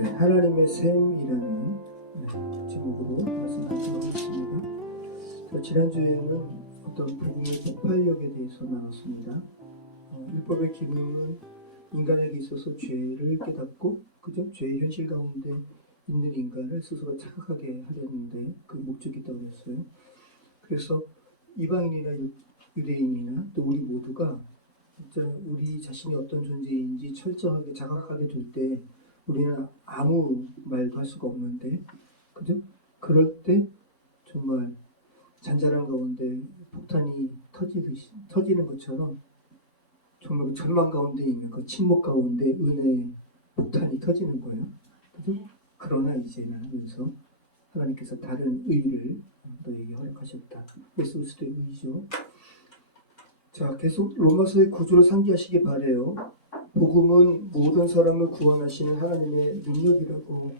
네, 하나님의 셈이라는 제목으로 말씀드리도록 하겠습니다. 지난주에는 어떤 복음의 폭발력에 대해서 나눴습니다. 율법의 기능은 인간에게 있어서 죄를 깨닫고, 그죠? 죄의 현실 가운데 있는 인간을 스스로 자각하게 하려는데 그 목적이 있다고 했어요. 그래서 이방인이나 유대인이나 또 우리 모두가 진짜 우리 자신이 어떤 존재인지 철저하게 자각하게 될 때 우리는 아무 말도 할 수가 없는데, 그죠? 그럴 때 정말 잔잔한 가운데 폭탄이 터지는 것처럼 정말 그 절망 가운데 있는 그 침묵 가운데 은혜의 폭탄이 터지는 거예요. 그죠? 그러나 이제는 하면서 하나님께서 다른 의를 너에게 허락하셨다. 예수그리스도의 의죠. 자, 계속 로마서의 구조를 상기하시기 바래요. 복음은 모든 사람을 구원하시는 하나님의 능력이라고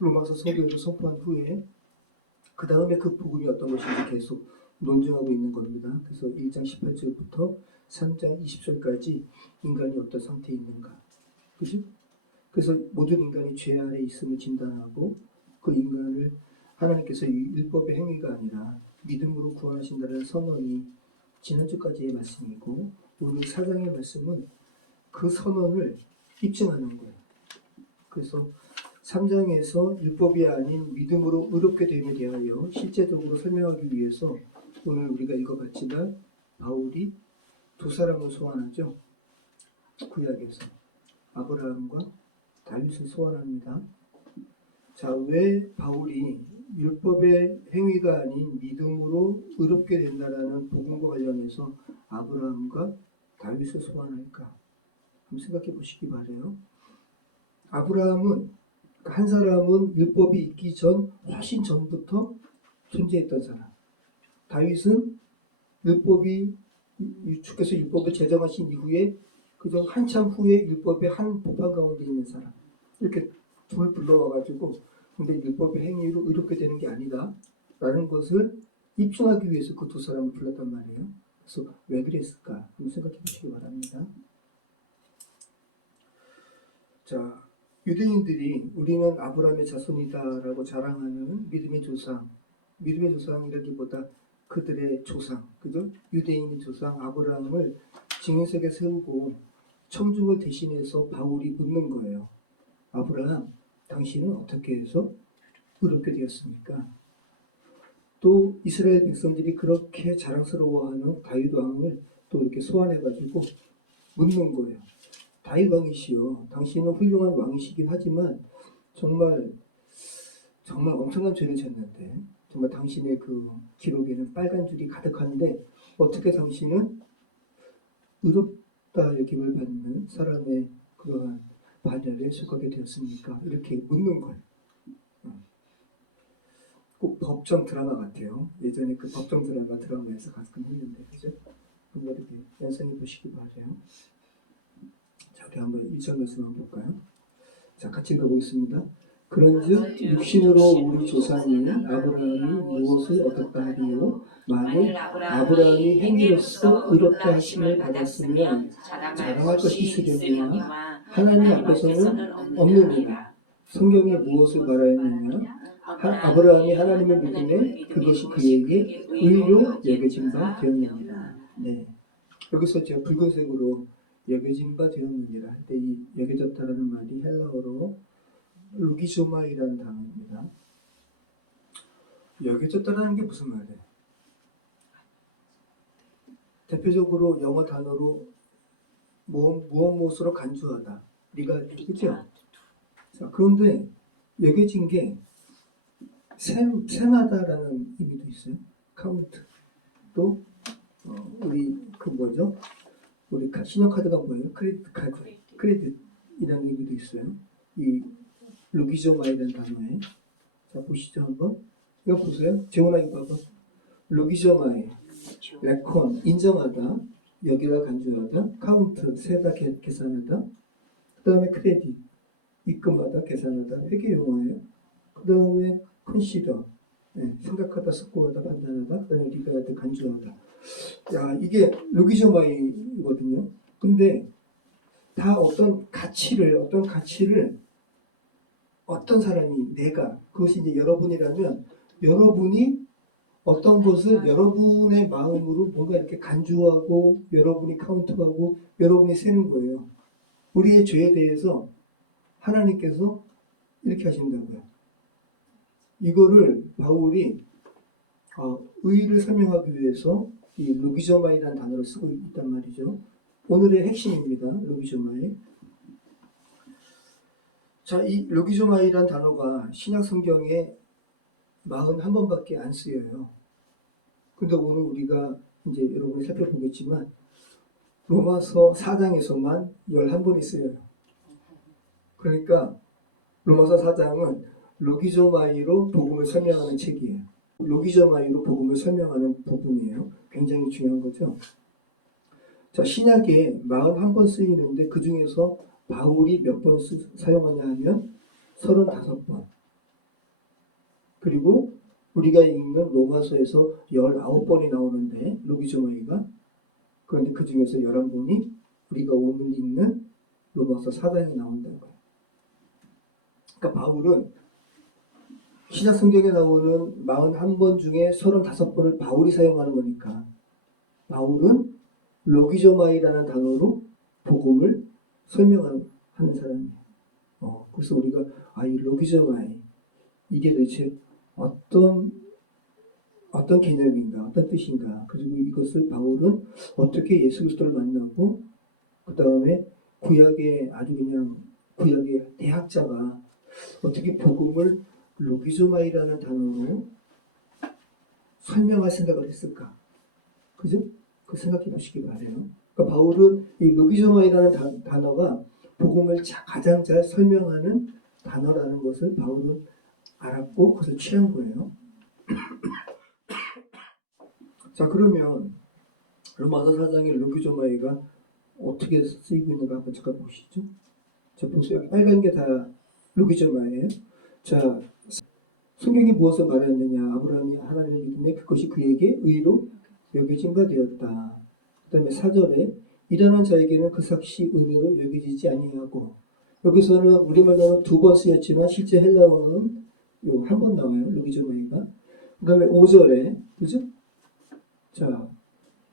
로마서 성경에서 선포한 후에 그 다음에 그 복음이 어떤 것인지 계속 논증하고 있는 겁니다. 그래서 1장 18절부터 3장 20절까지 인간이 어떤 상태에 있는가, 그죠? 그래서 모든 인간이 죄 아래 있음을 진단하고 그 인간을 하나님께서 율법의 행위가 아니라 믿음으로 구원하신다는 선언이 지난주까지의 말씀이고, 오늘 4장의 말씀은 그 선언을 입증하는 거예요. 그래서 3장에서 율법이 아닌 믿음으로 의롭게 됨에 대하여 실제적으로 설명하기 위해서 오늘 우리가 읽어봤지만 바울이 두 사람을 소환하죠. 구약에서 아브라함과 다윗을 소환합니다. 자, 왜 바울이 율법의 행위가 아닌 믿음으로 의롭게 된다라는 복음과 관련해서 아브라함과 다윗을 소환할까? 한번 생각해 보시기 바래요. 아브라함은 한 사람은 율법이 있기 전 훨씬 전부터 존재했던 사람. 다윗은 율법이 주께서 율법을 제정하신 이후에 그저 한참 후에 율법의 한 법한 가운데 있는 사람. 이렇게 둘 불러와가지고 근데 율법의 행위로 의롭게 되는 게 아니다 라는 것을 입증하기 위해서 그 두 사람을 불렀단 말이에요. 그래서 왜 그랬을까? 한번 생각해 보시기 바랍니다. 자, 유대인들이 우리는 아브라함의 자손이다라고 자랑하는 믿음의 조상이라기보다 그들의 조상, 그죠? 유대인의 조상 아브라함을 증인석에 세우고 청중을 대신해서 바울이 묻는 거예요. 아브라함, 당신은 어떻게 해서 의롭게 되었습니까? 또 이스라엘 백성들이 그렇게 자랑스러워하는 다윗 왕을 또 이렇게 소환해가지고 묻는 거예요. 다윗 왕이시여, 당신은 훌륭한 왕이시긴 하지만 정말 엄청난 죄를 졌는데 정말 당신의 그 기록에는 빨간 줄이 가득한데 어떻게 당신은 의롭다 여김을 받는 사람의 그러한 반열에 속하게 되었습니까? 이렇게 묻는 거예요. 꼭 법정 드라마 같아요. 예전에 그 법정 드라마에서 가끔 했는데, 그죠? 한번 이렇게 연상해 보시기 바라요. 자, 우리 한번 1절 말씀 한번 볼까요? 자, 같이 읽어보겠습니다. 그런즉 육신으로 우리 조상인 아브라함이 무엇을 얻었다 하리요? 만일 아브라함이 행위로서 의롭다 하심을 받았으면 자랑할 것이 있으려니와 하나님 앞에서는 없느니라. 성경이 무엇을 말하였느냐? 아브라함이 하나님을 믿음에 그것이 그에게 의로 여겨진 바 되었느니라. 네. 여기서 제가 붉은색으로 여겨진 바 되었느니라 할 때 이 여겨졌다라는 말이 헬라어로 루기조마이라는 단어입니다. 여겨졌다라는 게 무슨 말이에요? 대표적으로 영어 단어로 무엇으로 간주하다. 리가 그죠? 자, 그런데 여겨진 게 셈하다라는 의미도 있어요. 카운트. 또 우리 그 뭐죠? 우리 신용카드가 뭐예요? 크레딧 카드. 크레딧이라는 의미도 있어요. 이 루기조마이라는 단어에. 자, 보시죠 한번. 이거 보세요. 재원아 이거 봐봐. 루기조마이, 레콘, 인정하다, 여기다 간주하다, 카운트, 세다, 계산하다, 그 다음에 크레딧, 입금하다, 계산하다, 회계 용어예요. 그 다음에 컨시더, 생각하다, 숙고하다, 판단하다, 그 다음에 리가드, 간주하다. 야, 이게 루기조마이거든요. 근데 다 어떤 가치를 어떤 사람이 내가 그것이 이제 여러분이라면 여러분이 어떤 것을 여러분의 마음으로 뭔가 이렇게 간주하고 여러분이 카운트하고 여러분이 세는 거예요. 우리의 죄에 대해서 하나님께서 이렇게 하신다고요. 이거를 바울이 의를 설명하기 위해서 이 로기조마이라는 단어를 쓰고 있단 말이죠. 오늘의 핵심입니다. 로기조마이. 자, 이 로기조마이라는 단어가 신약 성경에 41번밖에 안 쓰여요. 근데 오늘 우리가 이제 여러분이 살펴보겠지만 로마서 4장에서만 11번이 쓰여요. 그러니까 로마서 4장은 로기조마이로 복음을 설명하는 책이에요. 로기조마이로 복음을 설명하는 부분이에요. 굉장히 중요한 거죠. 자, 신약에 41번 쓰이는데 그 중에서 바울이 몇 번 사용하냐 하면 35번. 그리고 우리가 읽는 로마서에서 19번이 나오는데 로기조마이가 그런데 그 중에서 11번이 우리가 오늘 읽는 로마서 4장이 나온다는 거예요. 그러니까 바울은 신약 성경에 나오는 41번 중에 35번을 바울이 사용하는 거니까 바울은 로기조마이라는 단어로 복음을 설명하는 사람이에요. 그래서 우리가 이 로기조마이 이게 도대체 어떤 개념인가, 어떤 뜻인가, 그리고 이것을 바울은 어떻게 예수 그리스도를 만나고 그 다음에 구약의 아주 그냥 구약의 대학자가 어떻게 복음을 로기조마이라는 단어로 설명할 생각을 했을까? 그죠? 그 생각해 보시기 바래요. 그러니까 바울은 이 로기조마이라는 단어가 복음을 가장 잘 설명하는 단어라는 것을 바울은 알았고 그것을 취한 거예요. 자, 그러면 로마서 4장의 로기조마이가 어떻게 쓰이고 있는가 한번 잠깐 보시죠. 자, 보세요. 빨간 게 다 로기조마이에요. 자, 성경이 무엇을 말하느냐. 아브라함이 하나님을 믿음에 그것이 그에게 의로 여겨진 바 되었다. 그 다음에 4절에 일하는 자에게는 그 삭시 은혜로 여겨지지 아니하고, 여기서는 우리말로는 2번 쓰였지만 실제 헬라어는 한 번 나와요. 로기조마이가. 그 다음에 5절에 그죠? 자,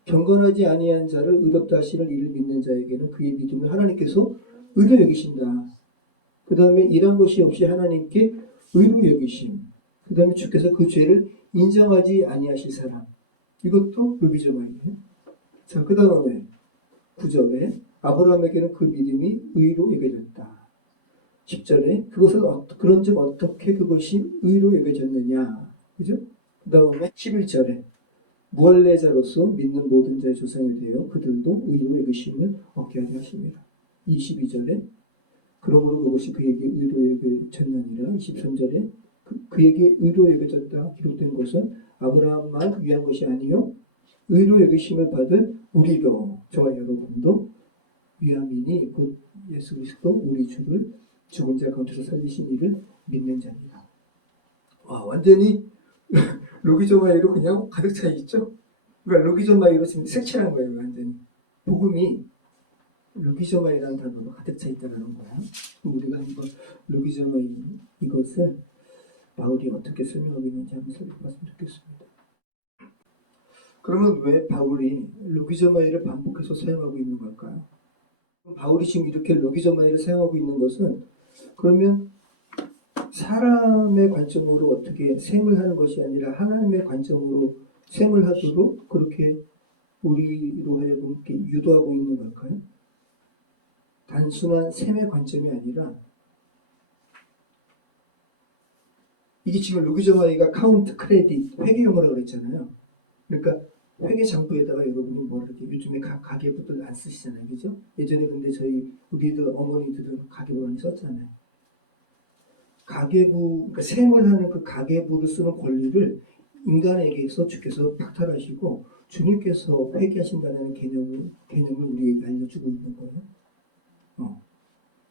경건하지 아니한 자를 의롭다 하시는 이를 믿는 자에게는 그의 믿음을 하나님께서 의로 여기신다. 그 다음에 일한 것이 없이 하나님께 의로 여기심. 그 다음에 주께서 그 죄를 인정하지 아니하실 사람. 이것도 로기조마이에요. 자, 그 다음에 9절에 아브라함에게는 그 믿음이 의로 여겨졌다. 10절에 그것을 그런즉 어떻게 그것이 의로 여겨졌느냐. 그죠? 그 다음에 11절에 무할례자로서 믿는 모든 자의 조상이 되어 그들도 의로 여기심을 얻게 하려 하십니다. 22절에 그러므로 그것이 그에게 의로 여겨졌느니라. 23절에 그에게 의로 여겨졌다 기록된 것은 아브라함만 위한 것이 아니요 의로 여기심을 받을 우리도 저와 여러분도 위함이니 곧 예수 그리스도 우리 주를 죽은 자 가운데서 살리신 이를 믿는 자입니다. 와, 완전히 로기조마이로 그냥 가득 차 있죠. 그러니까 로기조마이로 지금 색칠한 거예요. 완전히 복음이 로기조마이라는 단어로 가득 차 있다는 거야. 우리가 한번 로기조마이 이것을 바울이 어떻게 설명하고 있는지 한번 살펴봤으면 좋겠습니다. 그러면 왜 바울이 로기조마이를 반복해서 사용하고 있는 걸까요? 바울이 지금 이렇게 로기조마이를 사용하고 있는 것은 그러면 사람의 관점으로 어떻게 생을 하는 것이 아니라 하나님의 관점으로 생을 하도록 그렇게 우리로 하여금 이렇게 유도하고 있는 걸까요? 단순한 셈의 관점이 아니라 이게 지금 로기조마이가 카운트 크레딧 회계용어라고 그랬잖아요. 그러니까 회계 장부에다가 여러분이 이렇게 요즘에 가계부들 안 쓰시잖아요, 그죠? 예전에 근데 우리들 어머니들은 가계부 많이 썼잖아요. 가계부, 그러니까 셈을 하는 그 가계부를 쓰는 권리를 인간에게서 주께서 박탈하시고 주님께서 회개하신다는 개념을 우리에게 알려주고 있는 거예요.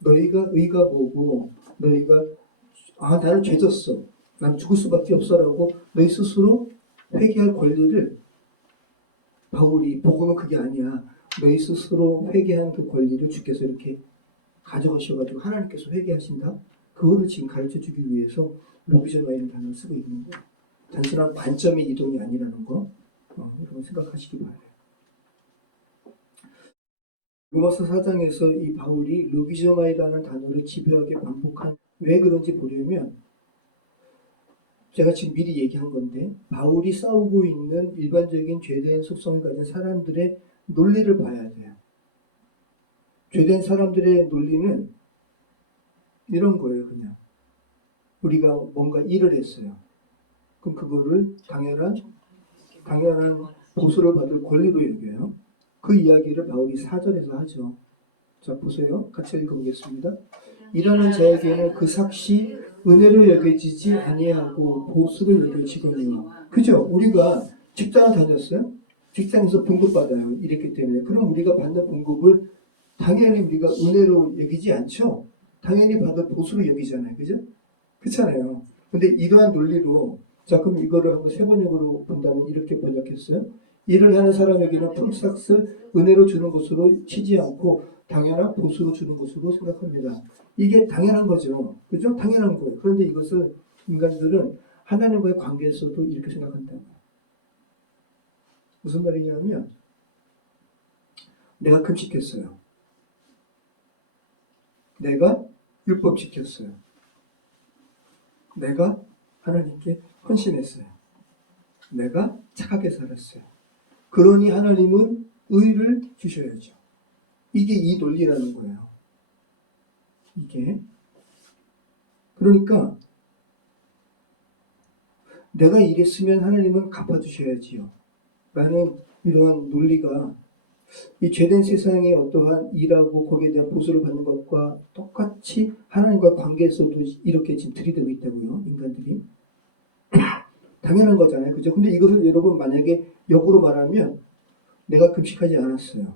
너희가 의가 뭐고 너희가 나는 죄졌어. 난 죽을 수밖에 없어라고 너희 스스로 회개할 권리를 바울이 복음은 그게 아니야. 너희 스스로 회개한 그 권리를 주께서 이렇게 가져가셔가지고 하나님께서 회개하신다. 그거를 지금 가르쳐주기 위해서 로비저마이라는 단어를 쓰고 있는 거예요. 단순한 관점의 이동이 아니라는 거 여러분 생각하시기 바라요. 로마서 4장에서 이 바울이 로비저마이라는 단어를 집요하게 반복한 왜 그런지 보려면 제가 지금 미리 얘기한 건데 바울이 싸우고 있는 일반적인 죄된 속성을 가진 사람들의 논리를 봐야 돼요. 죄된 사람들의 논리는 이런 거예요. 그냥 우리가 뭔가 일을 했어요. 그럼 그거를 당연한 보수를 받을 권리로 여겨요. 그 이야기를 바울이 4절에서 하죠. 자 보세요. 같이 읽어보겠습니다. 일하는 자에게는 그 삭시 은혜로 여겨지지 아니하고 보수로 여겨지거니와. 그죠? 우리가 직장을 다녔어요. 직장에서 봉급 받아요. 이랬기 때문에. 그럼 우리가 받는 봉급을 당연히 우리가 은혜로 여기지 않죠. 당연히 받을 보수로 여기잖아요. 그죠? 그렇잖아요. 근데 이러한 논리로 자 그럼 이거를 한번 세번역으로 본다면 이렇게 번역했어요. 일을 하는 사람에게는 풀삭스 은혜로 주는 것으로 치지 않고 당연한 보수로 주는 것으로 생각합니다. 이게 당연한 거죠. 그죠? 당연한 거예요. 그런데 이것을 인간들은 하나님과의 관계에서도 이렇게 생각한다. 무슨 말이냐면 내가 금식했어요. 내가 율법 지켰어요. 내가 하나님께 헌신했어요. 내가 착하게 살았어요. 그러니 하나님은 의를 주셔야죠. 이게 이 논리라는 거예요. 이게. 그러니까 내가 이랬으면 하나님은 갚아주셔야지요. 라는 이러한 논리가 이 죄된 세상에 어떠한 일하고 거기에 대한 보수를 받는 것과 똑같이 하나님과 관계에서도 이렇게 지금 들이대고 있다고요. 인간들이. 당연한 거잖아요. 그죠? 근데 이것을 여러분 만약에 역으로 말하면 내가 금식하지 않았어요.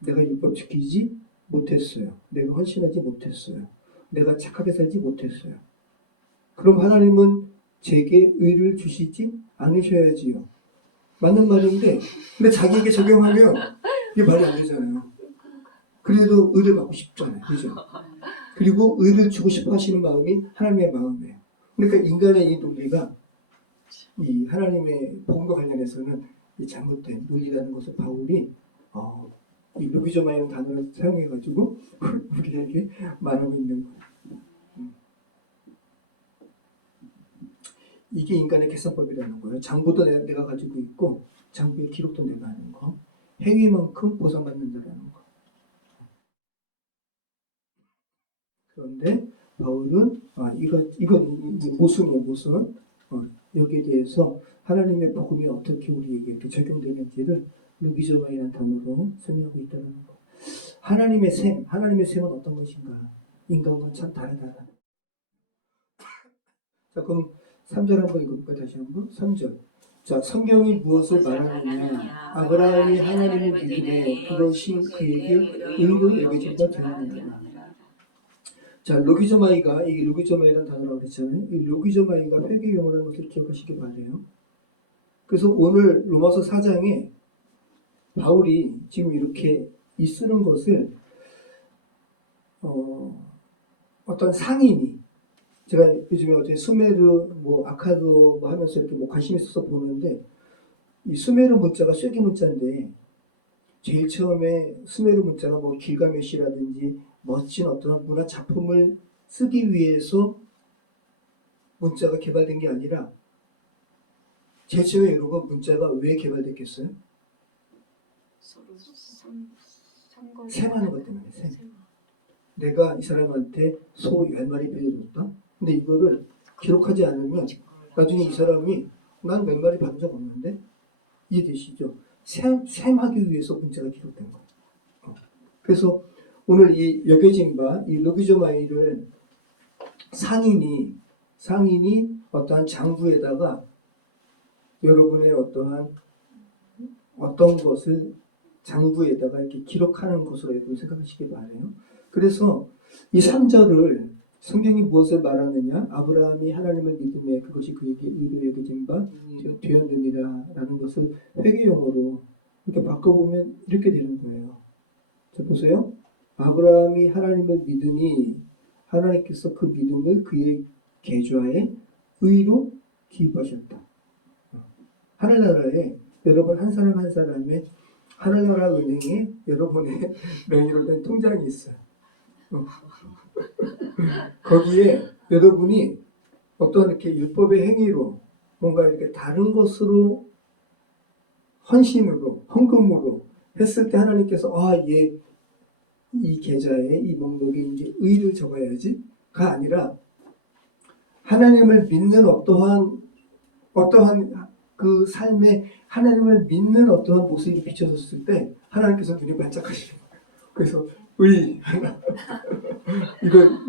내가 율법 지키지 못했어요. 내가 헌신하지 못했어요. 내가 착하게 살지 못했어요. 그럼 하나님은 제게 의를 주시지 않으셔야지요. 맞는 말인데 근데 자기에게 적용하면 이게 말이 안 되잖아요. 그래도 의를 받고 싶잖아요. 그죠? 그리고 의를 주고 싶어 하시는 마음이 하나님의 마음이에요. 그러니까 인간의 이 논리가 이 하나님의 복음과 관련해서는 이 잘못된 논리라는 것을 바울이 이 루비조마이라는 단어를 사용해가지고 우리에게 말하고 있는 거예요. 이게 인간의 계산법이라는 거예요. 장부도 내가 가지고 있고 장부의 기록도 내가 하는 거. 행위만큼 보상받는다라는 거. 그런데 바울은 이건 모순이에요. 모순. 여기에 대해서 하나님의 복음이 어떻게 우리에게 이렇게 적용되는지를 루비조마이라는 단어로 설명하고 있다는 거. 하나님의 셈은 어떤 것인가? 인간과 참 다르다. 자, 그럼 3절 한번 읽어볼까? 다시 한번. 3절. 자, 성경이 무엇을 말하느냐? 아브라함이 하나님을 믿으되 그것이 그에게 의로 여겨진 바 되느니라. 자, 로기조마이가, 이게 로기조마이라는 단어라고 그랬잖아요. 이 로기조마이가 회개 용어라는 것을 기억하시기 바래요. 그래서 오늘 로마서 4장에 바울이 지금 이렇게 이 쓰는 것을 어떤 상인이 제가 요즘에 어떻게 수메르 아카드 하면서 이렇게 관심 있어서 보는데 이 수메르 문자가 쐐기 문자인데 제일 처음에 수메르 문자가 길가메시라든지 멋진 어떤 문화 작품을 쓰기 위해서 문자가 개발된 게 아니라 제일 처음에 여러분 문자가 왜 개발됐겠어요? 셈하는 것 때문에 셈. 내가 이 사람한테 소 10마리 빌려줬다. 근데 이거를 기록하지 않으면 나중에 이 사람이 난 몇 마리 받은 적 없는데 이해되시죠? 셈하기 위해서 문자가 기록된 거예요. 그래서 오늘 이 여겨진 바, 이 로기조마이를 상인이 어떠한 장부에다가 여러분의 어떤 것을 장부에다가 이렇게 기록하는 것으로 여러분 생각하시기 바라요. 그래서 이 3절을 성경이 무엇을 말하느냐? 아브라함이 하나님을 믿음에 그것이 그에게 의로 여겨진 바 되었느니라 라는 것을 회개용어로 이렇게 바꿔보면 이렇게 되는 거예요. 자, 보세요. 아브라함이 하나님을 믿으니 하나님께서 그 믿음을 그의 계좌에 의로 기입하셨다. 하늘나라에 여러분 한 사람 한 사람의 하늘나라 은행에 여러분의 명의로 된 통장이 있어요. 거기에 여러분이 어떤 이렇게 율법의 행위로 뭔가 이렇게 다른 것으로 헌신으로 헌금으로 했을 때 하나님께서 얘 이 계좌에 이 목록에 이제 의를 적어야지가 아니라 하나님을 믿는 어떠한 그 삶에 하나님을 믿는 어떠한 모습이 비춰졌을 때 하나님께서 눈이 반짝하시는 거예요. 그래서 의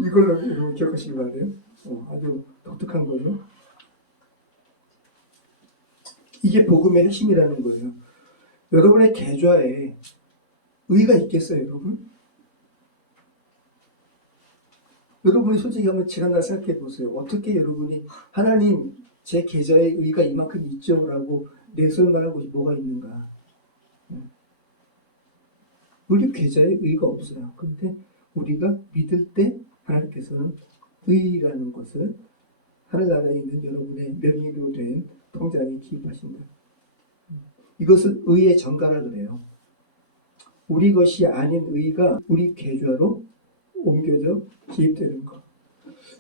이걸로 여러분 기억하시기 바래요. 아주 독특한 거죠. 이게 복음의 핵심이라는 거예요. 여러분의 계좌에 의가 있겠어요, 여러분? 여러분이 솔직히 한번 지난날 생각해 보세요. 어떻게 여러분이 하나님 제 계좌에 의가 이만큼 있죠? 라고 내세울 만한 것이 뭐가 있는가? 우리 계좌에 의가 없어요. 그런데 우리가 믿을 때 하나님께서는 의라는 것을 하늘나라에 있는 여러분의 명의로 된 통장에 기입하신다. 이것을 의의 전가라 그래요. 우리 것이 아닌 의가 우리 계좌로 옮겨져 기입되는 것.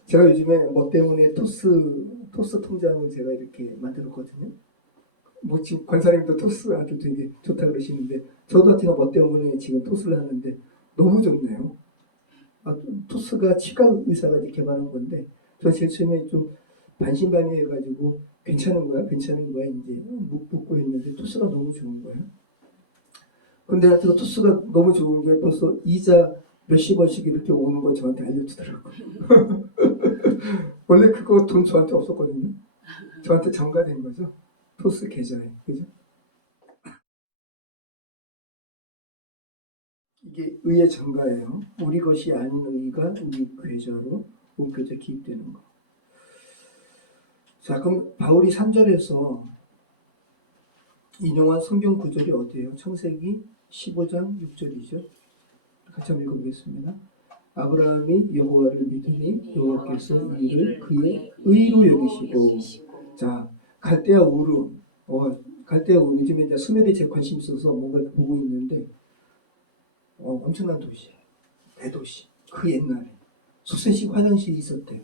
제가 요즘에 뭐 때문에 토스 통장을 제가 이렇게 만들었거든요. 뭐 지금 권사님도 토스 아주 되게 좋다 그러시는데 저도 같은 뭐 때문에 지금 토스를 하는데 너무 좋네요. 토스가 치과 의사가 개발한 건데 저 제일 처음에 좀 반신반의해가지고 괜찮은 거야 이제 묻고 했는데 토스가 너무 좋은 거예요. 근데 하여튼 토스가 너무 좋은 게 벌써 이자 몇십 원씩 이렇게 오는 거 저한테 알려주더라고요. 원래 그거 돈 저한테 없었거든요. 저한테 전가된 거죠. 토스 계좌에. 그죠? 이게 의의 전가예요. 우리 것이 아닌 의가 우리 계좌로 옮겨져 기입되는 거. 자, 그럼 바울이 3절에서 인용한 성경 구절이 어디예요? 창세기 15장 6절이죠. 같이 한번 읽어보겠습니다. 아브라함이 여호와를 믿으니 여호와께서 이를 그의 의로 여기시고. 자, 갈대아 우르. 갈대아 우르 요즘에 이제 수면에 제 관심 있어서 뭔가 보고 있는데 엄청난 도시예요. 대도시. 그 옛날에 수세식 화장실이 있었대요.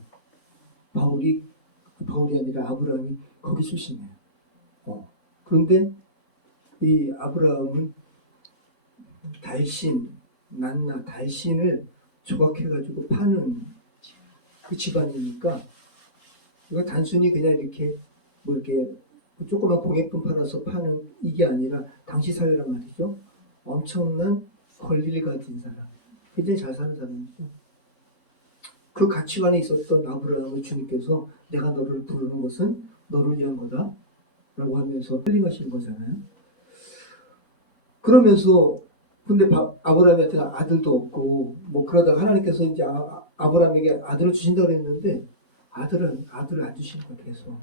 바울이 아니라 아브라함이 거기 출신이에요. 그런데 이 아브라함은 달신을 조각해가지고 파는 그 집안이니까 이거 단순히 그냥 이렇게 조그만 공예품 팔아서 파는 이게 아니라 당시 사회란 말이죠. 엄청난 권리를 가진 사람, 굉장히 잘 사는 사람이죠. 그 가치관에 있었던 아브라함을 주님께서 내가 너를 부르는 것은 너를 위한 거다 라고 하면서 힐링하시는 거잖아요. 그러면서 근데 아브라함한테 아들도 없고 뭐 그러다가 하나님께서 이제 아브라함에게 아들을 주신다고 그랬는데 아들을 안 주시는 거예요. 계속.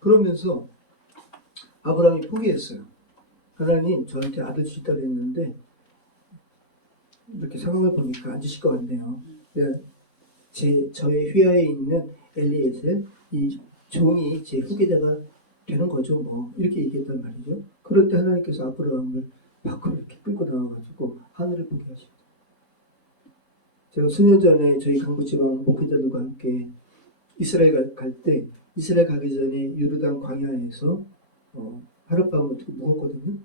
그러면서 아브라함이 포기했어요. 하나님 저한테 아들 주신다고 했는데 이렇게 상황을 보니까 안 주실 것 같네요. 저의 휘하에 있는 엘리에셀 이 종이 제 후계자가 되는 거죠. 뭐 이렇게 얘기했단 말이죠. 그럴 때 하나님께서 아브라함을 밖으로 이렇게 끌고 나와가지고 하늘을 보게 하십니다. 제가 수년 전에 저희 강북지방 목회자들과 함께 이스라엘 갈 때 이스라엘 가기 전에 요르단 광야에서 하룻밤을 어떻게 묵었거든요.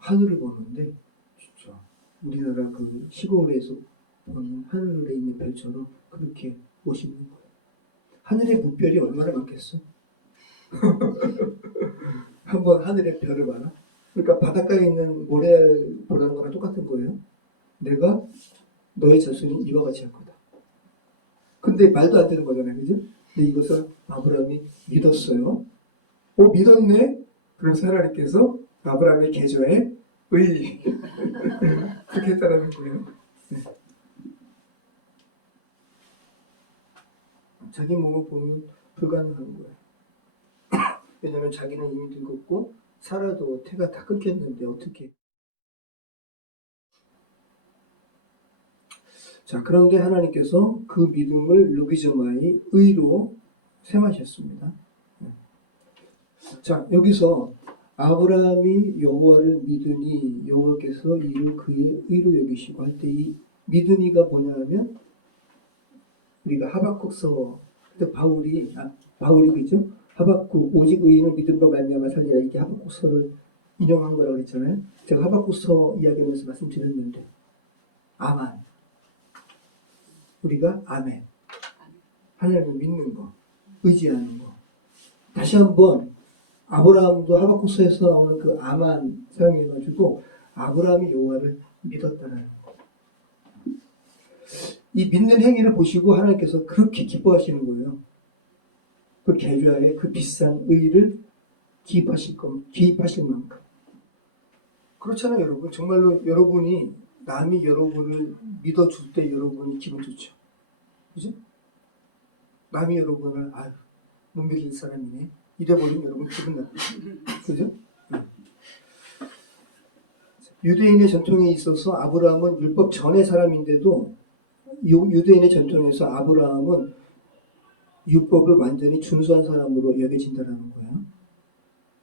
하늘을 보는데 진짜 우리나라 그 시골에서 보는 하늘에 있는 별처럼 그렇게 멋있는 거예요. 하늘의 무별이 얼마나 많겠어? 한번 하늘의 별을 봐라. 그러니까 바닷가에 있는 모래알 보라는 거랑 똑같은 거예요. 내가 너의 자손이 이와 같이 할 거다. 근데 말도 안 되는 거잖아요. 그죠? 근데 이것을 아브라함이 믿었어요. 믿었네? 그래서 하나님께서 아브라함의 계좌에 그렇게 했다라는 거예요. 네. 자기 몸을 보면 불가능한 거예요. 왜냐하면 자기는 이미 늙었고 살아도 태가 다 끊겼는데 어떻게 자, 그런데 하나님께서 그 믿음을 루기즈마의 의로 셈하셨습니다. 자, 여기서 아브라함이 여호와를 믿으니 여호와께서 이를 그의 의로 여기시고 할 때 이 믿으니가 뭐냐면 우리가 하박국서 그때 바울이 그죠? 하박국 오직 의인은 믿음으로 말미암아 살리라 이게 하박국서를 인용한 거라고 했잖아요. 제가 하박국서 이야기하면서 말씀드렸는데 아만 우리가 아멘 하나님을 믿는 거 의지하는 거 다시 한번 아브라함도 하박국서에서 나오는 그 아만 사용해가지고 아브라함이 여호와를 믿었다는 거. 이 믿는 행위를 보시고 하나님께서 그렇게 기뻐하시는 거예요. 그 계좌에 그 비싼 의를 기입하실 만큼. 그렇잖아요, 여러분. 정말로 여러분이 남이 여러분을 믿어줄 때 여러분이 기분 좋죠. 그죠? 남이 여러분을 못 믿을 사람이네. 이래버리면 여러분 기분 나쁘죠. 그죠? 유대인의 전통에 있어서 아브라함은 율법 전의 사람인데도 유대인의 전통에서 아브라함은 율법을 완전히 준수한 사람으로 여겨진다는 거예요.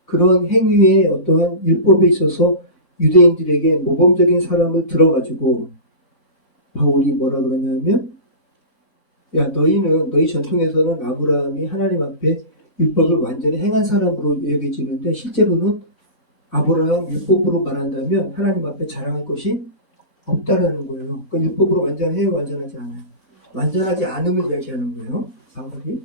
그런 행위에 어떠한 율법에 있어서 유대인들에게 모범적인 사람을 들어가지고 바울이 뭐라 그러냐면 야 너희 전통에서는 아브라함이 하나님 앞에 율법을 완전히 행한 사람으로 여겨지는데 실제로는 아브라함 율법으로 말한다면 하나님 앞에 자랑할 것이 없다라는 거예요. 그러니까 율법으로 완전해요, 완전하지 않아요? 완전하지 않음을 이야기하는 거예요. 바울이.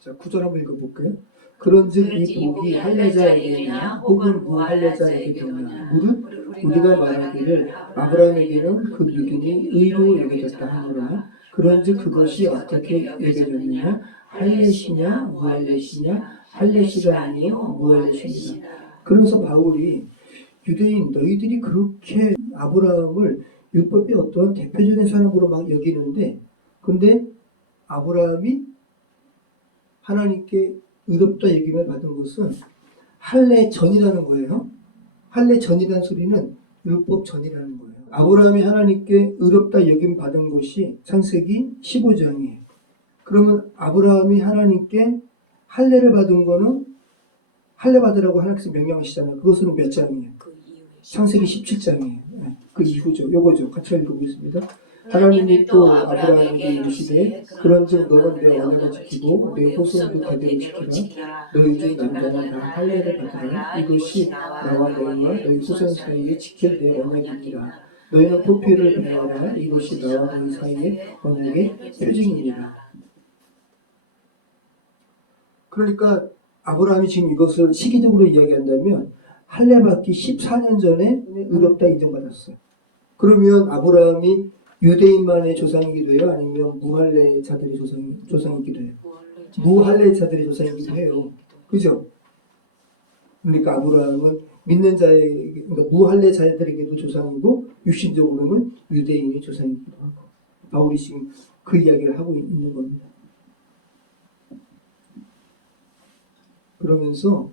자, 9절 한번 읽어볼까요? 그런즉 이 복이 할례자에게냐 혹은 무할례자에게 되냐 무릇 우리가 말하기를 아브라함에게는 그 믿음이 의로 여겨졌다 하노라. 그런즉 그것이 어떻게 여겨졌느냐 할례시냐 무할례시냐 할례시가 아니요 무할례시니라. 그러면서 바울이 유대인 너희들이 그렇게 아브라함을 율법의 어떤 대표적인 사람으로 막 여기는데 근데 아브라함이 하나님께 의롭다 여김을 받은 것은 할례 전이라는 거예요. 할례 전이라는 소리는 율법 전이라는 거예요. 아브라함이 하나님께 의롭다 여김 받은 것이 창세기 15장이에요. 그러면 아브라함이 하나님께 할례를 받은 거는 할례 받으라고 하나님께서 명령하시잖아요. 그것은 몇 장이에요? 창세기 17장이에요. 그 이후죠. 요거죠. 같이 읽어보겠습니다. 하나님이 또 아브라함에게 이르시되 그런즉 너는 내 언약을 지키고 내 후손도 대대로 지키라. 너희 중 남자는 다 할례를 받으라. 이것이 나와 너희와 너희 후손 사이에 지킬 내 언약이니라. 너희는 보배를 베어라. 이것이 나와 너희 사이의 언약의 표징이니라. 그러니까 아브라함이 지금 이것을 시기적으로 이야기한다면 할례 받기 14년 전에 의롭다 인정받았어요. 그러면 아브라함이 유대인만의 조상이기도 해요? 아니면 무할례자들의 조상이기도 해요? 무할례자들의 조상이기도 해요. 그죠? 그러니까 아브라함은 믿는 자에게, 그러니까 무할례자들에게도 조상이고 육신적으로는 유대인의 조상이기도 하고 바울이 지금 그 이야기를 하고 있는 겁니다. 그러면서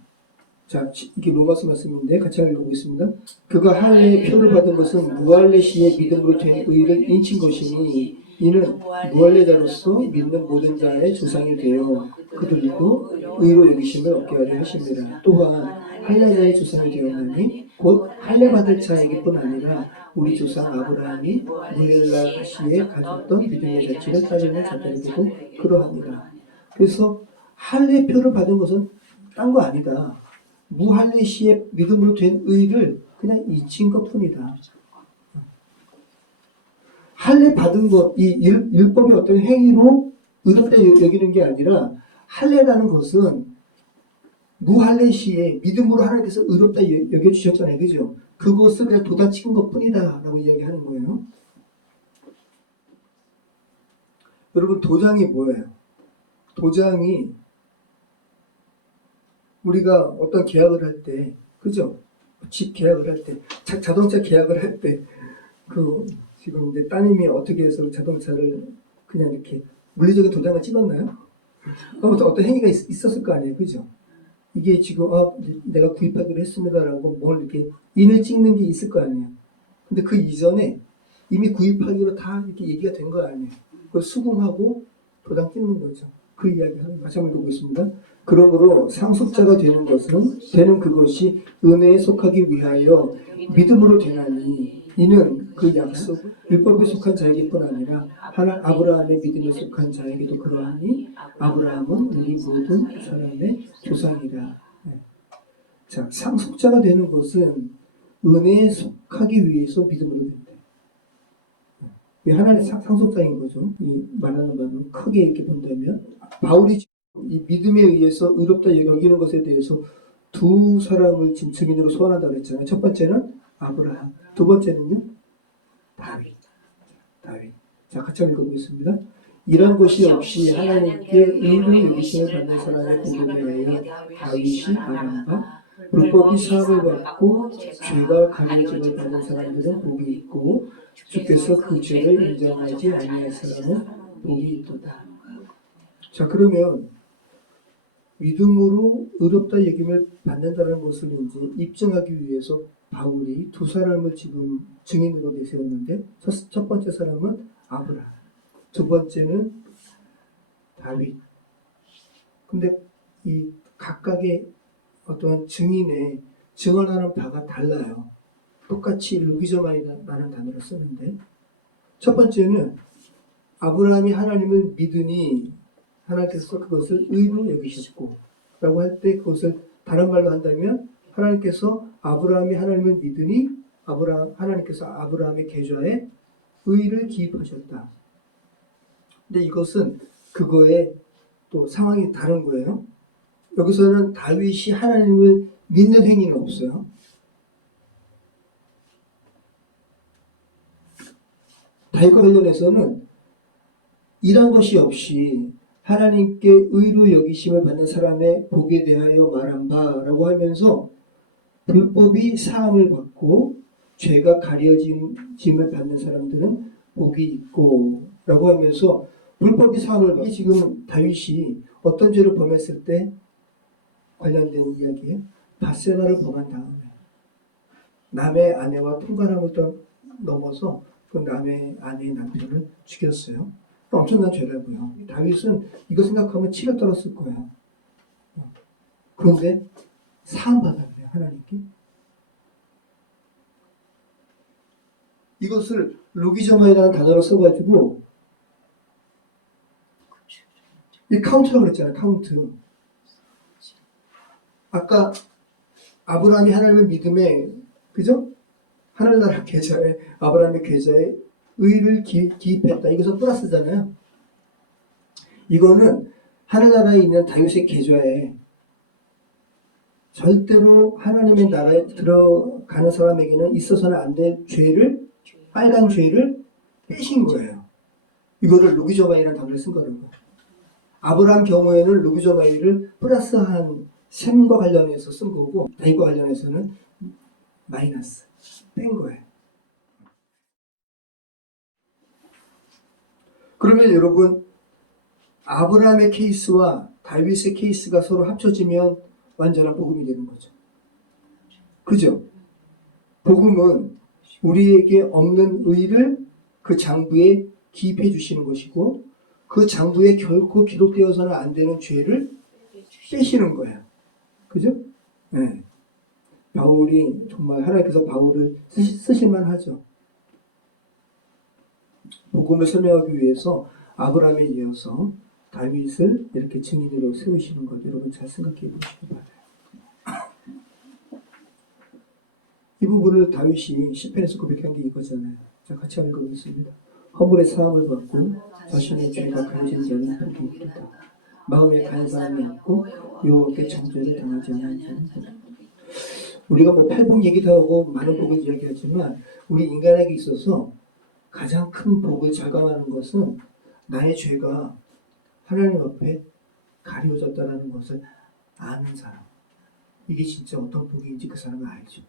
자, 이게 로마서 말씀인데 같이 읽어보겠습니다. 그가 할례의 표를 받은 것은 무할례 시의 믿음으로 된 의를 인친 것이니 이는 무할례자로서 믿는 모든 자의 조상이 되어 그들도 의로 여기심을 얻게 하려 하십니다. 또한 할례자의 조상이 되었나니 곧 할례 받을 자에게뿐 아니라 우리 조상 아브라함이 무할례 시에 가졌던 믿음의 자취를 따르는 자들에게도 그러합니다. 그래서 할례표를 받은 것은 딴 거 아니다. 무할례 시의 믿음으로 된 의를 그냥 잊힌 것 뿐이다. 할례 받은 것, 이 율법의 어떤 행위로 의롭다 여기는 게 아니라 할례라는 것은 무할례 시에 믿음으로 하나님께서 의롭다 여겨주셨잖아요. 그죠? 그것을 그냥 도다친 것 뿐이다 라고 이야기하는 거예요. 여러분 도장이 뭐예요? 도장이 우리가 어떤 계약을 할 때, 그죠? 집 계약을 할 때, 자동차 계약을 할 때, 지금 이제 따님이 어떻게 해서 자동차를 그냥 이렇게 물리적인 도장을 찍었나요? 어떤 행위가 있었을 거 아니에요, 그죠? 이게 지금, 내가 구입하기로 했습니다라고 뭘 이렇게 인을 찍는 게 있을 거 아니에요. 근데 그 이전에 이미 구입하기로 다 이렇게 얘기가 된 거 아니에요. 그걸 수긍하고 도장 찍는 거죠. 그 이야기 다시 한번 보고 있습니다. 그러므로 상속자가 되는 그것이 은혜에 속하기 위하여 믿음으로 되나니 이는 그 약속은 율법에 속한 자에게뿐 아니라 아브라함의 믿음에 속한 자에게도 그러하니 아브라함은 우리 모든 사람의 조상이라. 자, 상속자가 되는 것은 은혜에 속하기 위해서 믿음으로 된다. 하나님의 상속자인 거죠. 이 말하는 바는 크게 이렇게 본다면 바울이 이 믿음에 의해서 의롭다 여기는 것에 대해서 두 사람을 지금 증인으로 소환한다고 했잖아요. 첫 번째는 아브라함, 두 번째는요 다윗. 자, 같이 읽어보겠습니다. 이런 것이 없이 하나님께 의를 여기심을 받는 사람의 복음에 의하여 다윗이 말한 바 불법이 사함을 받고 죄가 가려짐을 받는 사람들은 복이 있고 주께서 그 죄를 인정하지 아니할 사람은 복이 있도다. 자, 그러면 믿음으로 의롭다 여김을 받는다는 것을 이제 입증하기 위해서 바울이 두 사람을 지금 증인으로 내세웠는데 첫 번째 사람은 아브라함, 두 번째는 다윗. 근데 이 각각의 어떠한 증인의 증언하는 바가 달라요. 똑같이 루기저마이라는 단어를 쓰는데 첫 번째는 아브라함이 하나님을 믿으니 하나님께서 그것을 의로 여기셨고 라고 할 때 그것을 다른 말로 한다면 하나님께서 아브라함이 하나님을 믿으니 하나님께서 아브라함의 계좌에 의를 기입하셨다. 근데 이것은 그거에 또 상황이 다른 거예요. 여기서는 다윗이 하나님을 믿는 행위는 없어요. 다윗과 관련해서는 이런 것이 없이 하나님께 의로 여기심을 받는 사람의 복에 대하여 말한 바라고 하면서 불법이 사함을 받고 죄가 가려짐을 받는 사람들은 복이 있고 라고 하면서 불법이 사함을 받고 지금 다윗이 어떤 죄를 범했을 때 관련된 이야기예요. 밧세바를 범한 다음에 남의 아내와 통관함을 넘어서 그 남의 아내의 남편을 죽였어요. 엄청난 죄라고요. 다윗은 이거 생각하면 치를 떨었을 거예요. 그런데 사함 받았네요, 하나님께. 이것을 루기저마이라는 단어로 써가지고 이 카운트라고 그랬잖아요. 카운트. 아까 아브라함이 하나님을 믿음에, 그죠? 하늘나라 계좌에, 아브라함의 계좌에 의를 기입했다. 이것은 플러스잖아요. 이거는 하늘나라에 있는 다윗의 계좌에 절대로 하나님의 나라에 들어가는 사람에게는 있어서는 안 될 죄를, 빨간 죄를 빼신 거예요. 이거를 루기저마이라는 단어를 쓴 거라고. 아브라함 경우에는 루기저마이를 플러스한 셈과 관련해서 쓴 거고 다윗과 관련해서는 마이너스 뺀 거예요. 그러면 여러분 아브라함의 케이스와 다윗의 케이스가 서로 합쳐지면 완전한 복음이 되는 거죠. 그죠? 복음은 우리에게 없는 의를 그 장부에 기입해 주시는 것이고 그 장부에 결코 기록되어서는 안 되는 죄를 빼시는 거예요. 그죠? 네. 바울이 정말 하나님께서 바울을 쓰실만 하죠. 복음을 설명하기 위해서 아브라함에 이어서 다윗을 이렇게 증인으로 세우시는 것 여러분 잘 생각해 보시기 바라요. 이 부분을 다윗이 시편에서 고백한 게 이거잖아요. 자, 같이 읽어보겠습니다. 허물의 사함을 받고 자신의 죄가 가려진 자는 복이 있다. 마음에 간사함이 없고 여호와께 정죄를 당하지 않는 자는 복이 있다. 우리가 뭐 팔복 얘기도 하고 많은 복을 이야기하지만 우리 인간에게 있어서 가장 큰 복을 절감하는 것은 나의 죄가 하나님 앞에 가려졌다는 것을 아는 사람. 이게 진짜 어떤 복인지 그 사람은 알죠.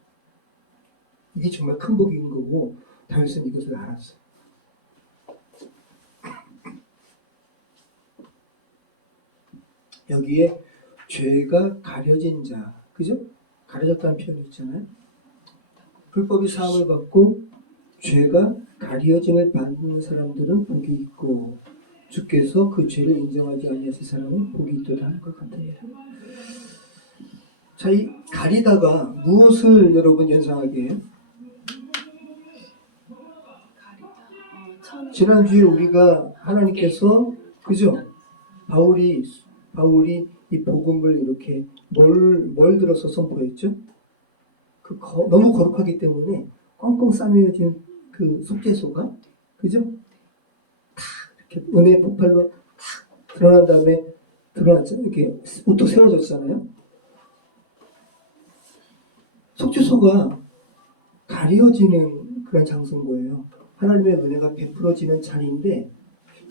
이게 정말 큰 복인 거고 다윗은 이것을 알았어요. 여기에 죄가 가려진 자, 그죠? 가려졌다는 표현이 있잖아요. 불법이 사함을 받고 죄가 가리어짐을 받는 사람들은 복이 있고 주께서 그 죄를 인정하지 아니하신 사람은 복이 있도다 하는 것 같습니다. 자, 이 가리다가 무엇을 여러분 연상하게 해요? 지난주에 우리가 하나님께서 그죠? 바울이 이 복음을 이렇게 뭘 들어서 선포했죠? 너무 거룩하기 때문에 꽁꽁 싸매어진 그 속죄소가 그죠? 탁 이렇게 은혜의 폭발로 탁 드러난 다음에 드러났잖아요. 이렇게 우뚝 세워졌잖아요. 속죄소가 가려지는 그런 장소인 거예요. 하나님의 은혜가 베풀어지는 자리인데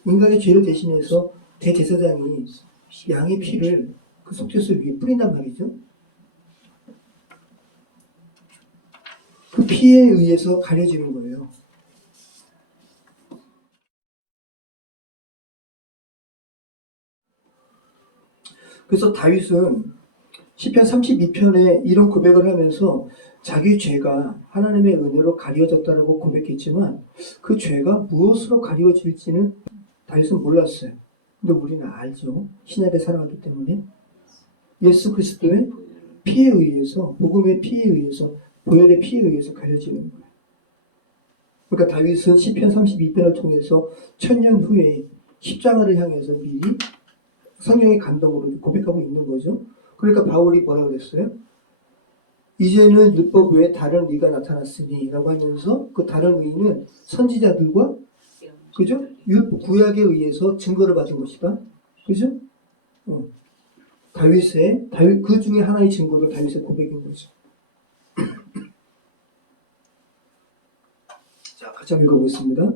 인간의 죄를 대신해서 대제사장이 양의 피를 그 속죄소 위에 뿌린단 말이죠. 그 피에 의해서 가려지는 거예요. 그래서 다윗은 시편 32편에 이런 고백을 하면서 자기 죄가 하나님의 은혜로 가려졌다고 고백했지만 그 죄가 무엇으로 가려질지는 다윗은 몰랐어요. 근데 우리는 알죠. 신약에 살아가기 때문에 예수 그리스도의 피에 의해서, 복음의 피에 의해서, 보혈의 피에 의해서 가려지는 거예요. 그러니까 다윗은 시편 32편을 통해서 1000년 후에 십자가를 향해서 미리 성령의 감동으로 고백하고 있는 거죠. 그러니까 바울이 뭐라고 그랬어요? 이제는 율법 외에 다른 의가 나타났으니 라고 하면서 그 다른 의는 선지자들과 그죠? 구약에 의해서 증거를 받은 것이다. 그죠? 다윗 그 중에 하나의 증거로 다윗의 고백인 거죠. 자, 같이 한번 읽어보겠습니다.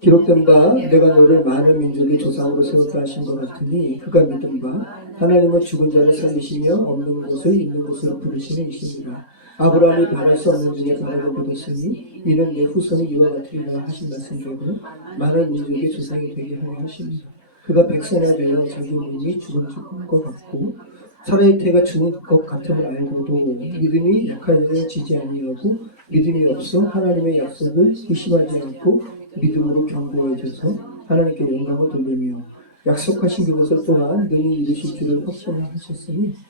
기록된 바 내가 너를 많은 민족의 조상으로 세웠다 하신 것 같으니 그가 믿은 바 하나님은 죽은 자를 살리시며 없는 것을 있는 것으로 부르시는 이시니라. 아브라함이 바랄 수 없는 중에 바라고 믿었으니 이는 내 후손이 이와 같으리라 하신 말씀대로 많은 민족의 조상이 되게 하려 하십니다. 그가 백성이 되어 자기 몸이 죽은 것 같고 살아의 태가 죽은 것 같음을 알고도 믿음이 약한 자를 지지 아니하고 믿음이 없어 하나님의 약속을 의심하지 않고 믿음으로 견고해져서 하나님께 영광을 돌리며 약속하신 그것을 또한 능히 이루실 줄을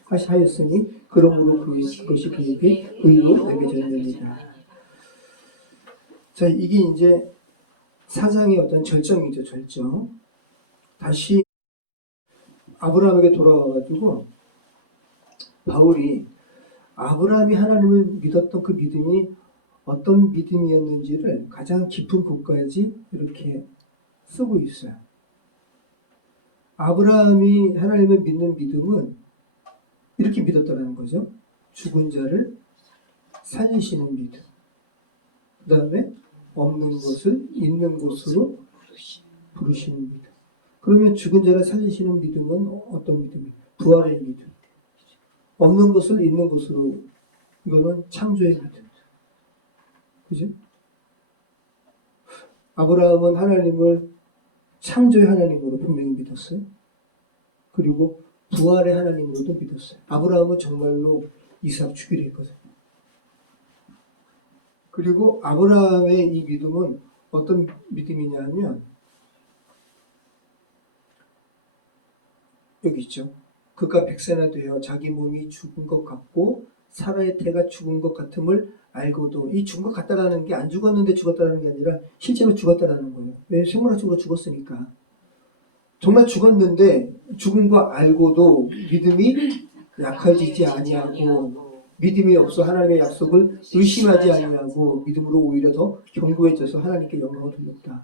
확신하였으니 그러므로 그것이 그에게 의로 여겨졌느니라. 자, 이게 이제 사장의 어떤 절정이죠. 절정. 다시 아브라함에게 돌아와가지고 바울이 아브라함이 하나님을 믿었던 그 믿음이 어떤 믿음이었는지를 가장 깊은 곳까지 이렇게 쓰고 있어요. 아브라함이 하나님을 믿는 믿음은 이렇게 믿었다는 거죠. 죽은 자를 살리시는 믿음. 그 다음에 없는 것을 있는 것으로 부르시는 믿음. 그러면 죽은 자를 살리시는 믿음은 어떤 믿음이에요? 부활의 믿음. 없는 것을 있는 것으로, 이거는 창조의 믿음. 그죠? 아브라함은 하나님을 창조의 하나님으로 분명히 믿었어요. 그리고 부활의 하나님으로도 믿었어요. 아브라함은 정말로 이삭 죽이려 했거든요. 그리고 아브라함의 이 믿음은 어떤 믿음이냐 하면 여기 있죠. 그가 백세나 되어 자기 몸이 죽은 것 같고 사라의 태가 죽은 것 같음을 알고도, 이 죽은 것 같다라는 게 안 죽었는데 죽었다는 게 아니라 실제로 죽었다라는 거예요. 왜? 생물학적으로 죽었으니까. 정말 죽었는데 죽은 거 알고도 믿음이 약해지지 아니하고 믿음이 없어 하나님의 약속을 의심하지 아니하고 믿음으로 오히려 더 견고해져서 하나님께 영광을 돌렸다.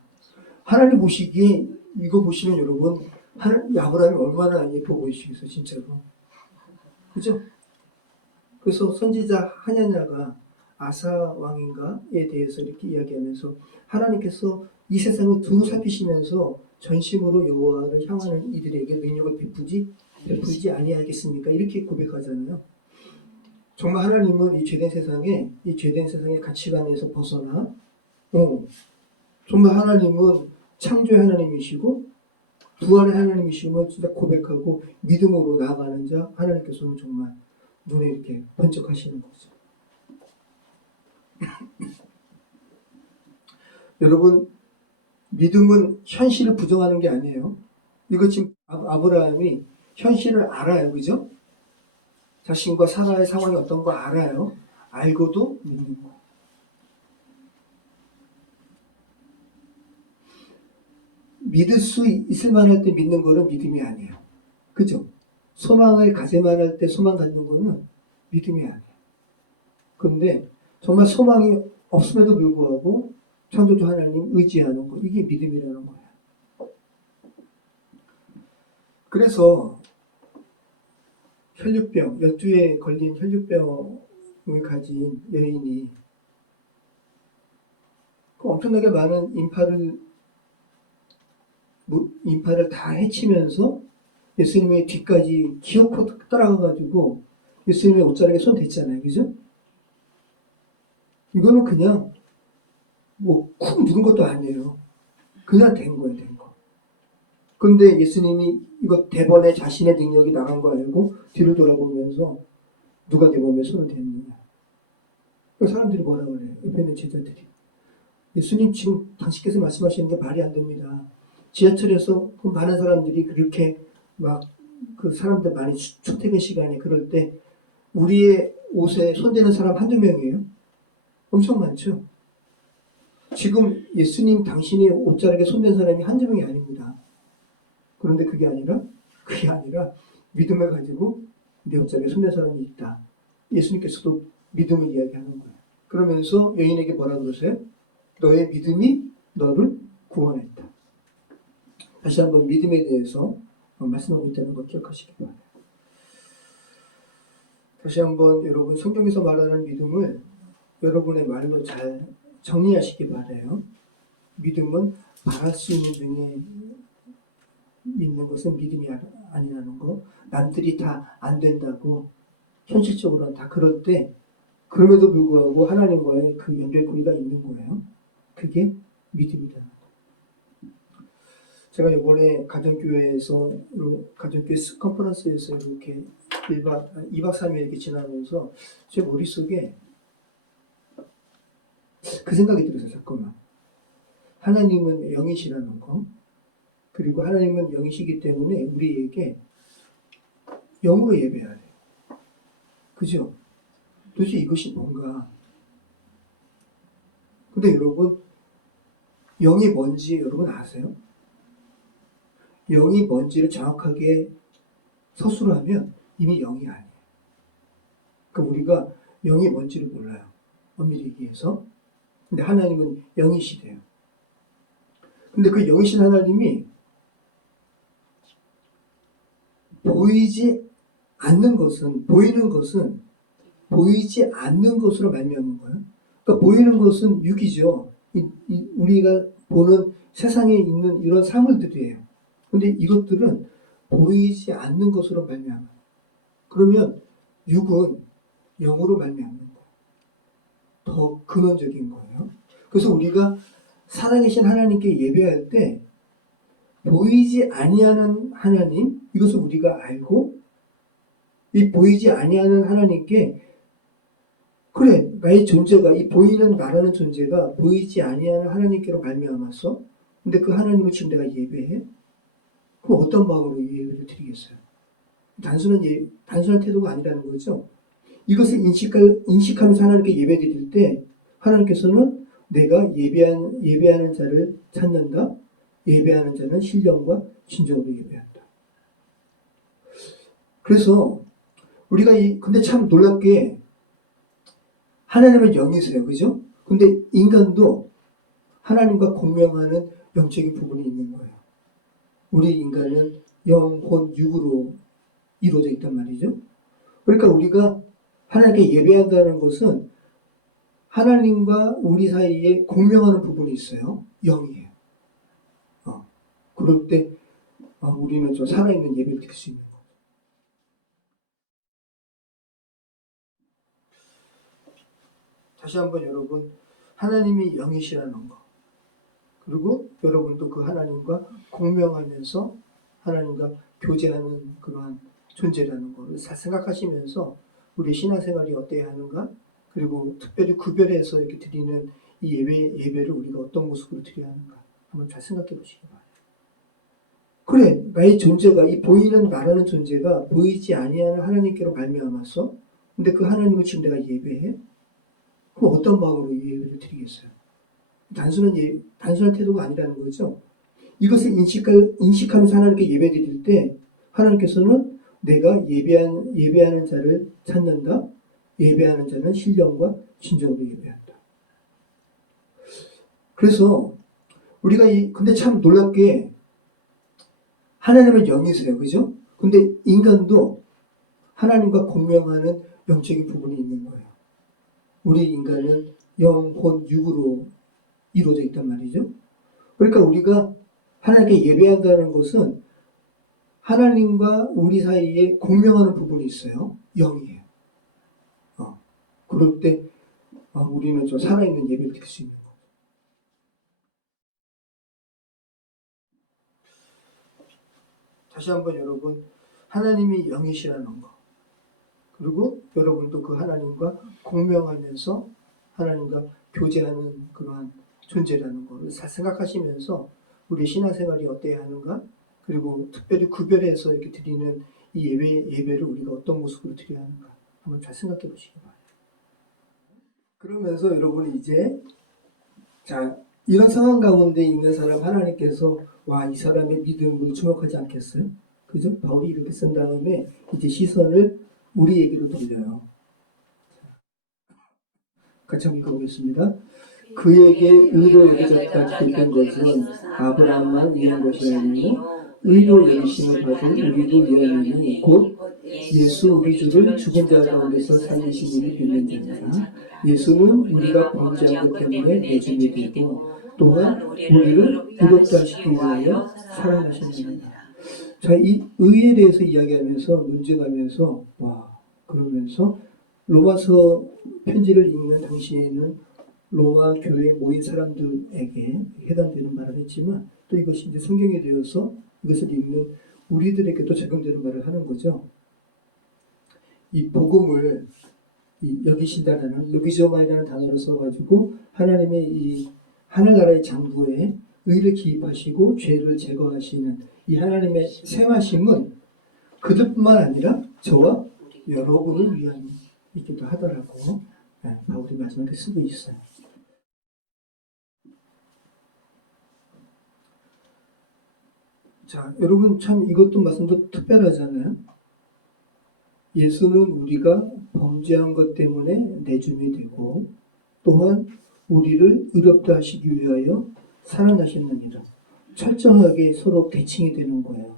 하나님 보시기에 이거 보시면 여러분 아브라함이 얼마나 예뻐 보이시겠어요, 진짜로. 그죠? 그래서 선지자 하냐냐가 아사 왕인가에 대해서 이렇게 이야기하면서 하나님께서 이 세상을 두루 살피시면서 전심으로 여호와를 향하는 이들에게 능력을 베풀지 아니하겠습니까? 이렇게 고백하잖아요. 정말 하나님은 이 죄된 세상의 가치관에서 벗어나 정말 하나님은 창조의 하나님이시고 부활의 하나님이심을 진짜 고백하고 믿음으로 나아가는 자 하나님께서는 정말 눈에 이렇게 번쩍하시는 거죠. 여러분, 믿음은 현실을 부정하는 게 아니에요. 이거 지금 아브라함이 현실을 알아요. 그죠? 자신과 사라의 상황이 어떤 거 알아요. 알고도 믿는 거. 믿을 수 있을 만할 때 믿는 거는 믿음이 아니에요. 그죠? 소망을 가질만 할 때 소망 갖는 거는 믿음이 아니에요. 그런데 정말 소망이 없음에도 불구하고 창조주 하나님 의지하는 거, 이게 믿음이라는 거예요. 그래서 혈류병, 12에 걸린 혈류병을 가진 여인이 그 엄청나게 많은 인파를 다 해치면서 예수님의 뒤까지 기어코 따라가가지고 예수님의 옷자락에 손 댔잖아요. 그죠? 이거는 그냥 쿵 누른 것도 아니에요. 그냥 된 거예요, 된 거. 그런데 예수님이 이거 대번에 자신의 능력이 나간 거 알고 뒤를 돌아보면서 누가 내 몸에 손을 댔느냐. 사람들이 뭐라 그래요? 옆에 있는 제자들이. 예수님 지금 당신께서 말씀하시는 게 말이 안 됩니다. 지하철에서 그 많은 사람들이 그렇게 막 그 사람들 많이 출퇴근 시간에 그럴 때 우리의 옷에 손대는 사람 한두 명이에요? 엄청 많죠? 지금 예수님 당신의 옷자락에 손댄 사람이 한두 명이 아닙니다. 그런데 그게 아니라 믿음을 가지고 내 옷자락에 손댄 사람이 있다. 예수님께서도 믿음을 이야기하는 거예요. 그러면서 여인에게 뭐라 그러세요? 너의 믿음이 너를 구원했다. 다시 한번 믿음에 대해서 말씀하고 있다는 것 기억하시기 바랍니다. 다시 한번 여러분 성경에서 말하는 믿음을 여러분의 말로 잘 정리하시기 바라요. 믿음은 말할 수 있는 중에 믿는 것은 믿음이 아니라는 거. 남들이 다 안 된다고 현실적으로는 다 그럴 때 그럼에도 불구하고 하나님과의 그 연결고리가 있는 거예요. 그게 믿음이다. 제가 이번에 가정교회 컨퍼런스에서 이렇게 2박 3일 이렇게 지나면서 제 머릿속에 그 생각이 들었어요. 잠깐만. 하나님은 영이시라는 거. 그리고 하나님은 영이시기 때문에 우리에게 영으로 예배해야 돼요. 그죠? 도대체 이것이 뭔가. 근데 여러분, 영이 뭔지 여러분 아세요? 영이 뭔지를 정확하게 서술하면 이미 영이 아니에요. 그러니까 우리가 영이 뭔지를 몰라요. 엄밀히 얘기해서. 근데 하나님은 영이시대요. 근데 그 영이신 하나님이 보이지 않는 것은, 보이는 것은 보이지 않는 것으로 말미암은 거예요. 그러니까 보이는 것은 육이죠. 우리가 보는 세상에 있는 이런 사물들이에요. 근데 이것들은 보이지 않는 것으로 말미암아요. 그러면 육은 영으로 말미암는 거예요. 더 근원적인 거예요. 그래서 우리가 살아계신 하나님께 예배할 때 보이지 아니하는 하나님, 이것을 우리가 알고 이 보이지 아니하는 하나님께 그래, 나의 존재가, 이 보이는 나라는 존재가 보이지 아니하는 하나님께로 말미암았어. 근데 그 하나님을 지금 내가 예배해? 그럼 어떤 마음으로 예배를 드리겠어요? 단순한 태도가 아니라는 거죠. 이것을 인식하면서 하나님께 예배 드릴 때 하나님께서는 내가 예배하는 자를 찾는다. 예배하는 자는 신령과 진정으로 예배한다. 그래서 우리가 근데 참 놀랍게 하나님은 영이세요. 그죠? 근데 인간도 하나님과 공명하는 영적인 부분이 있는 거예요. 우리 인간은 영, 혼, 육으로 이루어져 있단 말이죠. 그러니까 우리가 하나님께 예배한다는 것은 하나님과 우리 사이에 공명하는 부분이 있어요. 영이에요. 그럴 때 우리는 좀 살아있는 예배를 드릴 수 있는 거예요. 다시 한번 여러분, 하나님이 영이시라는 거. 그리고 여러분도 그 하나님과 공명하면서 하나님과 교제하는 그러한 존재라는 것을 생각하시면서 우리 신앙생활이 어때야 하는가? 그리고 특별히 구별해서 이렇게 드리는 이 예배를 우리가 어떤 모습으로 드려야 하는가 한번 잘 생각해 보시기 바랍니다. 그래, 나의 존재가 이 보이는 나라는 존재가 보이지 아니하는 하나님께로 말미암았어. 근데 그 하나님을 지금 내가 예배해? 그럼 어떤 마음으로 이 예배를 드리겠어요? 단순한 태도가 아니라는 거죠. 이것을 인식하면서 하나님께 예배 드릴 때 하나님께서는 내가 예배하는 자를 찾는다. 예배하는 자는 신령과 진정으로 예배한다. 그래서 우리가 근데 참 놀랍게 하나님은 영이세요. 그죠? 근데 인간도 하나님과 공명하는 영적인 부분이 있는 거예요. 우리 인간은 영, 혼, 육으로 이루어져 있단 말이죠. 그러니까 우리가 하나님께 예배한다는 것은 하나님과 우리 사이에 공명하는 부분이 있어요. 영이에요. 그럴 때 우리는 좀 살아있는 예배를 드릴 수 있는 거예요. 다시 한번 여러분, 하나님이 영이시라는 거. 그리고 여러분도 그 하나님과 공명하면서 하나님과 교제하는 그러한 존재라는 것을 잘 생각하시면서 우리 신앙생활이 어때야 하는가? 그리고 특별히 구별해서 이렇게 드리는 이 예배를 우리가 어떤 모습으로 드려야 하는가? 한번 잘 생각해 보시기 바랍니다. 그러면서 여러분 이제 이런 상황 가운데 있는 사람 하나님께서 이 사람의 믿음을 주목하지 않겠어요? 그죠? 바울이 이렇게 쓴 다음에 이제 시선을 우리에게로 돌려요. 같이 한번 읽어보겠습니다. 그에게 의로 여겨졌다 기록된 것은 아브라함만 위한 것이 아니요 의로 여기심을 받은 우리도 위함이니 곧 예수 우리 주를 죽은 자 가운데서 살리신 이를 믿는 자니라. 예수는 우리가 범죄한 것 때문에 내줌이 되고 또한 우리를 의롭다 하시기 위하여 살아나셨느니라. 이 의에 대해서 이야기하면서 논증하면서 그러면서 로마서 편지를 읽는 당시에는 로마 교회에 모인 사람들에게 해당되는 말을 했지만 또 이것이 이제 성경에 되어서 이것을 읽는 우리들에게도 적용되는 말을 하는 거죠. 이 복음을 여기신다라는 루기조마이라는 단어를 써가지고 하나님의 이 하늘나라의 장부에 의를 기입하시고 죄를 제거하시는 이 하나님의 생하심은 그들뿐만 아니라 저와 여러분을 위함이기도 하더라고. 바울이 마지막에 쓰고 있어요. 여러분 참 이것도 말씀도 특별하잖아요. 예수는 우리가 범죄한 것 때문에 내줌이 되고 또한 우리를 의롭다 하시기 위하여 살아나셨느니라. 철저하게 서로 대칭이 되는 거예요.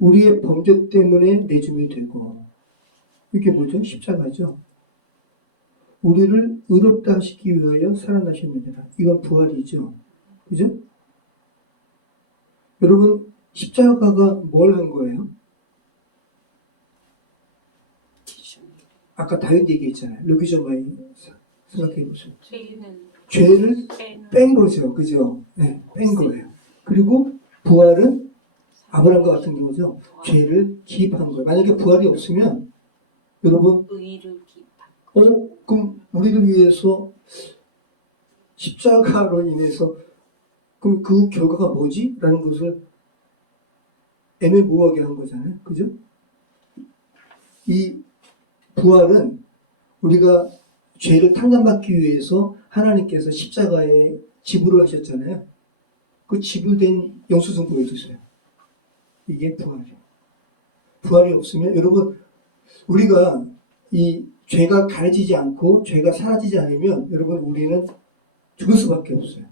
우리의 범죄 때문에 내줌이 되고 이게 뭐죠? 십자가죠. 우리를 의롭다 하시기 위하여 살아나셨느니라. 이건 부활이죠. 그죠? 여러분 십자가가 뭘 한 거예요? 아까 다윗 얘기했잖아요. 루기조마이 생각해 보세요. 죄를 뺀 거죠. 그죠? 네, 뺀 거예요. 그리고 부활은 아브라함과 같은 경우죠. 죄를 기입한 거예요. 만약에 부활이 없으면 여러분 그럼 우리를 위해서 십자가로 인해서 그럼 그 결과가 뭐지? 라는 것을 애매모호하게 한 거잖아요. 그죠? 이 부활은 우리가 죄를 탕감받기 위해서 하나님께서 십자가에 지불을 하셨잖아요. 그 지불된 영수증 보여주세요. 이게 부활이에요. 부활이 없으면 여러분 우리가 이 죄가 가려지지 않고 죄가 사라지지 않으면 여러분 우리는 죽을 수밖에 없어요.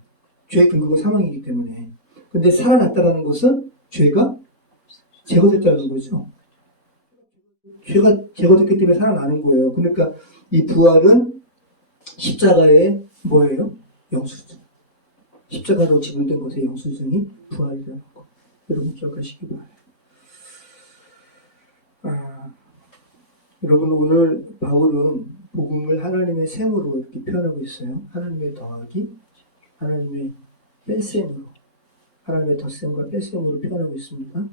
죄의 근거가 사망이기 때문에. 근데 살아났다는 것은 죄가 제거됐다는 거죠. 죄가 제거됐기 때문에 살아나는 거예요. 그러니까 이 부활은 십자가의 뭐예요? 영수증. 십자가로 지불된 것의 영수증이 부활이라는 거. 여러분 기억하시기 바라요. 여러분 오늘 바울은 복음을 하나님의 셈으로 이렇게 표현하고 있어요. 하나님의 더하기, 하나님의 뺄셈으로, 하나님의 덧셈과 뺄셈으로 표현하고 있습니다.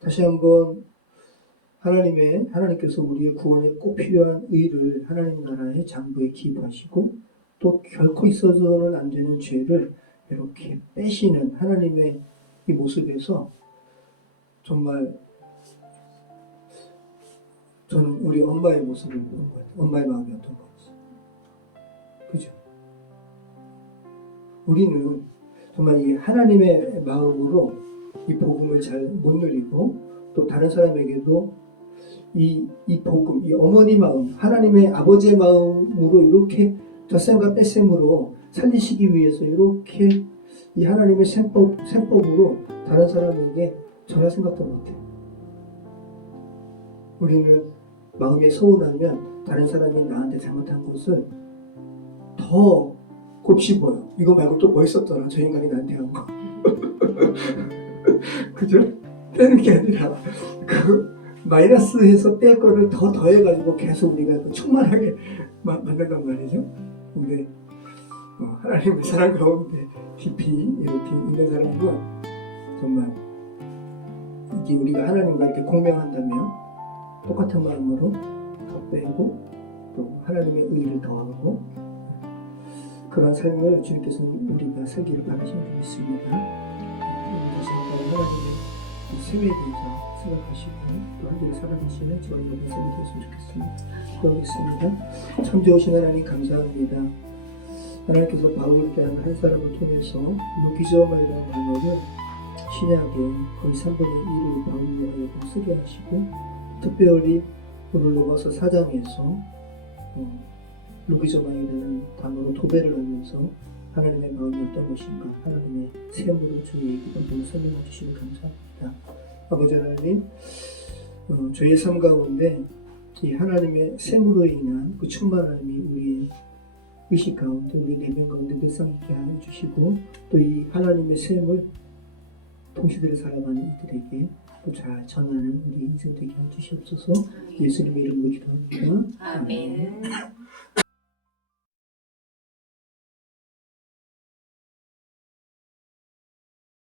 다시 한번 하나님께서 우리의 구원에 꼭 필요한 의를 하나님 나라의 장부에 기입하시고 또 결코 있어서는 안 되는 죄를 이렇게 빼시는 하나님의 이 모습에서 정말 저는 우리 엄마의 모습을 본 것 같아요. 엄마의 마음이 어떤 건지. 그죠? 우리는 정말 이 하나님의 마음으로 이 복음을 잘 못 누리고 또 다른 사람에게도 이 복음, 이 어머니 마음, 하나님의 아버지의 마음으로 이렇게 덧셈과 뺄셈으로 살리시기 위해서 이렇게 이 하나님의 셈법으로 다른 사람에게 전할 생각도 못해요. 우리는 마음에 서운하면 다른 사람이 나한테 잘못한 것을 더 곱씹어요. 이거 말고 또 뭐 있었더라, 저 인간이 나한테 한 거. 그죠? 빼는 게 아니라 그 마이너스해서 뺄 거를 더 더해가지고 계속 우리가 충만하게 만든단 말이죠. 근데 하나님의 사랑 가운데 깊이 이렇게 있는 사람은 정말 이게 우리가 하나님과 이렇게 공명한다면 똑같은 마음으로 더 빼고 또 하나님의 의를 더하고 그런 삶을 주님께서는 우리가 살기를 바라시는 줄 믿습니다. 다시 한번 하나님의 셈에 대해서 생각하시고 또 한 주를 살아가시는 저희 모든 삶이 되었으면 좋겠습니다. 기도하겠습니다. 참 좋으신 하나님 감사합니다. 하나님께서 바울에 대한 한 사람을 통해서 루기저마이라는 단어를 신약에 거의 3분의 1을 바울로 하여금 쓰게 하시고 특별히 오늘 로마서 4장에서 루기저마이라는 단어로 도배를 하면서 하나님의 마음이 어떤 것인가 하나님의 셈으로 주의 기쁨을 설명해 주시니 감사합니다. 아버지 하나님 저희의 삶 가운데 이 하나님의 셈으로 인한 그 충만함이 우리의 의식 가운데 우리 내면 가운데 늘상 있게 해주시고 또 이 하나님의 셈을 동시대를 살아가는 이들에게 또 잘 전하는 우리 인생 되게 해주시옵소서. 예수님의 이름으로 기도합니다. 아멘.